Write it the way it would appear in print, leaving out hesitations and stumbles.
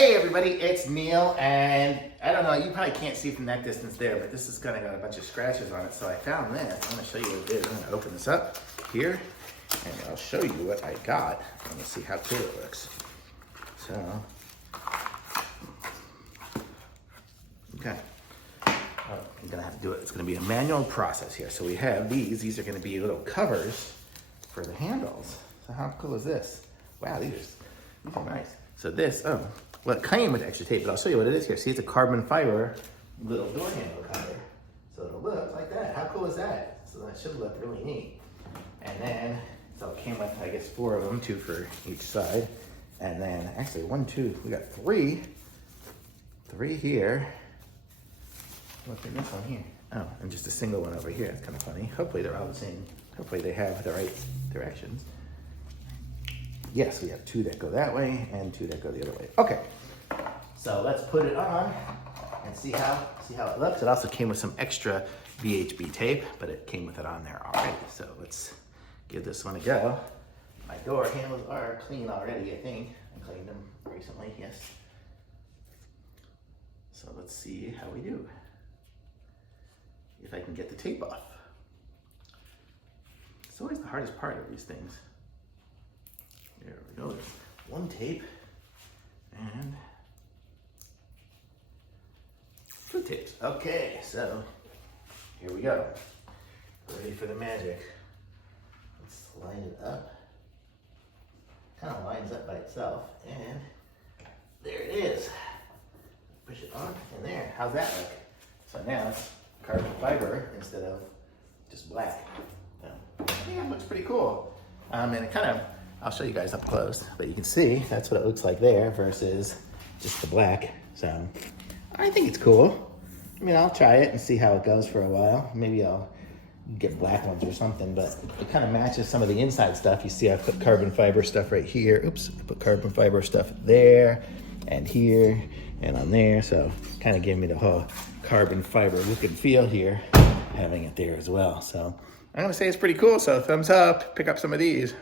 Hey everybody, it's Neil, and I don't know, you probably can't see from that distance there, but this has kind of got a bunch of scratches on it, so I found this. I'm going to show you what it is. I'm going to open this up here, and I'll show you what I got. Let me see how cool it looks. So, okay. I'm going to have to do it. It's going to be a manual process here. So we have these. These are going to be little covers for the handles. So how cool is this? Wow, these are nice. So this, well, it came with extra tape, but I'll show you what it is here. See, it's a carbon fiber little door handle cover. So it'll look like that. How cool is that? So that should look really neat. And then, so it came with, I guess, 4 of them, 2 for each side. And then, actually, 1, 2, we got 3. 3 here. What's in this one here? Oh, and just a single one over here. It's kind of funny. Hopefully they're all the same. Hopefully they have the right directions. Yes, we have 2 that go that way and 2 that go the other way. Okay, so let's put it on and see how it looks. It also came with some extra VHB tape, but it came with it on there already. So let's give this one a go. My door handles are clean already, I think. I cleaned them recently, yes. So let's see how we do. If I can get the tape off. It's always the hardest part of these things. There we go, there's 1 tape and 2 tapes. Okay, so here we go. Ready for the magic. Let's line it up. Kind of lines up by itself, and there it is. Push it on, and there. How's that look? So now it's carbon fiber instead of just black. Yeah, it looks pretty cool. And it kind of, I'll show you guys up close, but you can see that's what it looks like there versus just the black. So I think it's cool. I mean, I'll try it and see how it goes for a while. Maybe I'll get black ones or something, but it kind of matches some of the inside stuff. You see I put carbon fiber stuff right here. Oops, I put carbon fiber stuff there and here and on there. So kind of gave me the whole carbon fiber look and feel here, having it there as well. So I'm gonna say it's pretty cool. So thumbs up, pick up some of these.